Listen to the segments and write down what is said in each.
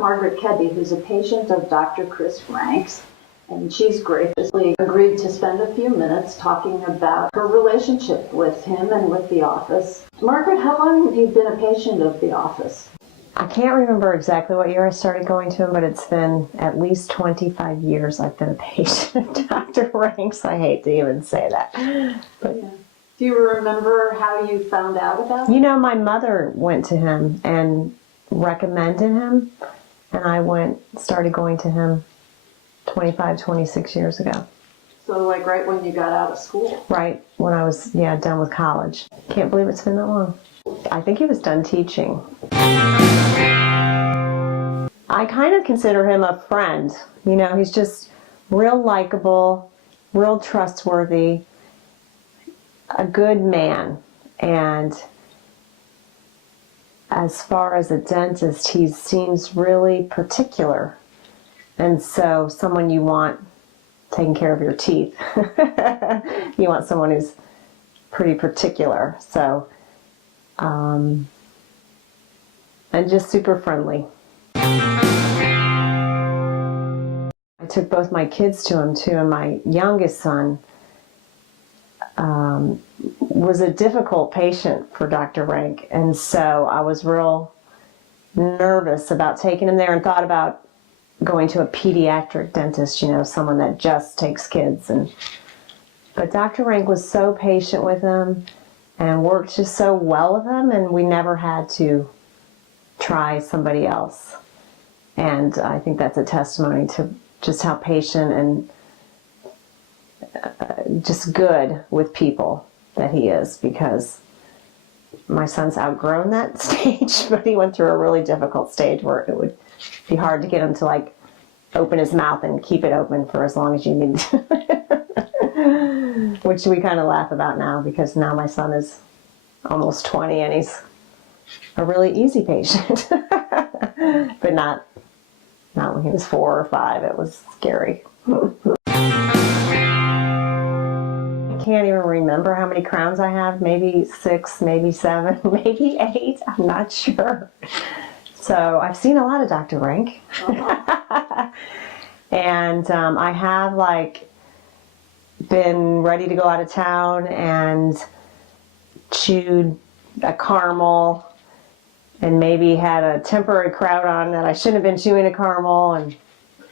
Margaret Koebbe, who's a patient of Dr. Chris Rank's, and she's graciously agreed to spend a few minutes talking about her relationship with him and with the office. Margaret, how long have you been a patient of the office? I can't remember exactly what year I started going to him, but it's been at least 25 years I've been a patient of Dr. Rank's. I hate to even say that. But yeah. Do you remember how you found out about it? You know, my mother went to him and recommended him, and I started going to him 25, 26 years ago. So like right when you got out of school? Right, when I was, done with college. Can't believe it's been that long. I think he was done teaching. I kind of consider him a friend. You know, he's just real likable, real trustworthy, a good man. And as far as a dentist, he seems really particular. And so someone you want taking care of your teeth. You want someone who's pretty particular. So, and just super friendly. I took both my kids to him too, and my youngest son was a difficult patient for Dr. Rank, and so I was real nervous about taking him there and thought about going to a pediatric dentist, you know, someone that just takes kids. But Dr. Rank was so patient with him and worked just so well with him, and we never had to try somebody else. And I think that's a testimony to just how patient and just good with people that he is, because my son's outgrown that stage, but he went through a really difficult stage where it would be hard to get him to like open his mouth and keep it open for as long as you need to. Which we kind of laugh about now, because now my son is almost 20 and he's a really easy patient. But not when he was 4 or 5. It was scary. I can't even remember how many crowns I have. Maybe 6, maybe 7, maybe 8. I'm not sure. So I've seen a lot of Dr. Rank. And I have been ready to go out of town and chewed a caramel and maybe had a temporary crowd on that I shouldn't have been chewing a caramel, and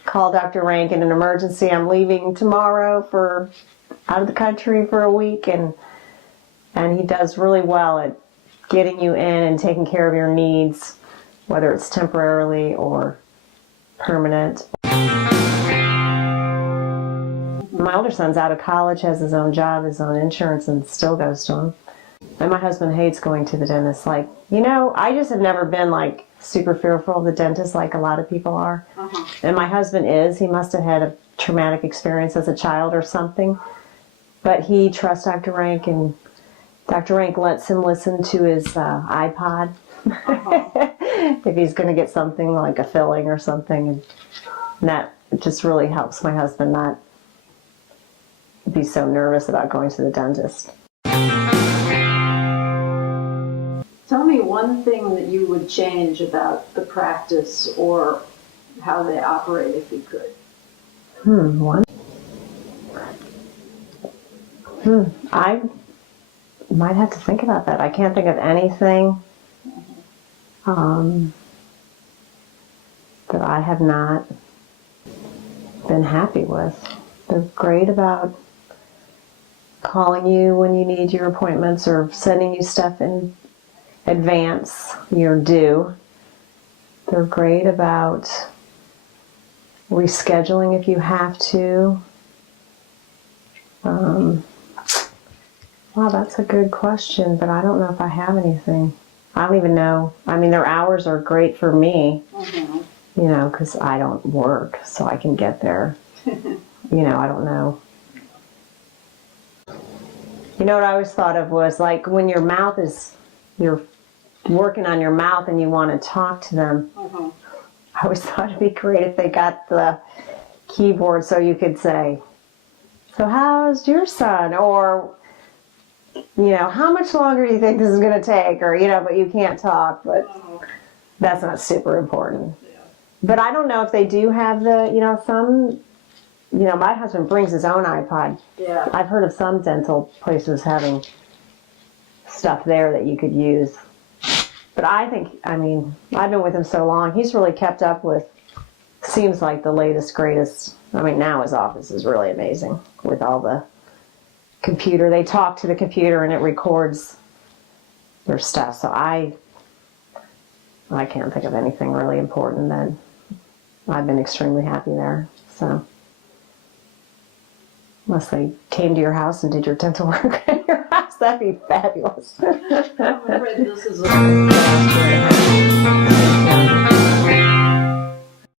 called Dr. Rank in an emergency. I'm leaving tomorrow for out of the country for a week, and he does really well at getting you in and taking care of your needs, whether it's temporarily or permanent. My older son's out of college, has his own job, his own insurance, and still goes to him. And my husband hates going to the dentist. I just have never been super fearful of the dentist like a lot of people are. Uh-huh. And my husband is. He must have had a traumatic experience as a child or something. But he trusts Dr. Rank, and Dr. Rank lets him listen to his iPod. Uh-huh. If he's going to get something like a filling or something. And that just really helps my husband not be so nervous about going to the dentist. Tell me one thing that you would change about the practice or how they operate if you could. One? I might have to think about that. I can't think of anything that I have not been happy with. They're great about calling you when you need your appointments or sending you stuff in advance, you're due. They're great about rescheduling if you have to. Wow, that's a good question, but I don't know if I have anything. I don't even know. I mean, their hours are great for me, because I don't work, so I can get there. I don't know. What I always thought of was when your mouth is, you're working on your mouth and you want to talk to them. I always thought it'd be great if they got the keyboard so you could say, "So how's your son?" Or, "How much longer do you think this is going to take?" Or, but you can't talk. But that's not super important. But I don't know if they do have my husband brings his own iPod. Yeah. I've heard of some dental places having stuff there that you could use. But I've been with him so long, he's really kept up with, seems like the latest, greatest. Now his office is really amazing with all the computer. They talk to the computer and it records their stuff. So I can't think of anything really important that I've been extremely happy there. So unless they came to your house and did your dental work at your house, that'd be fabulous. I'm afraid this is a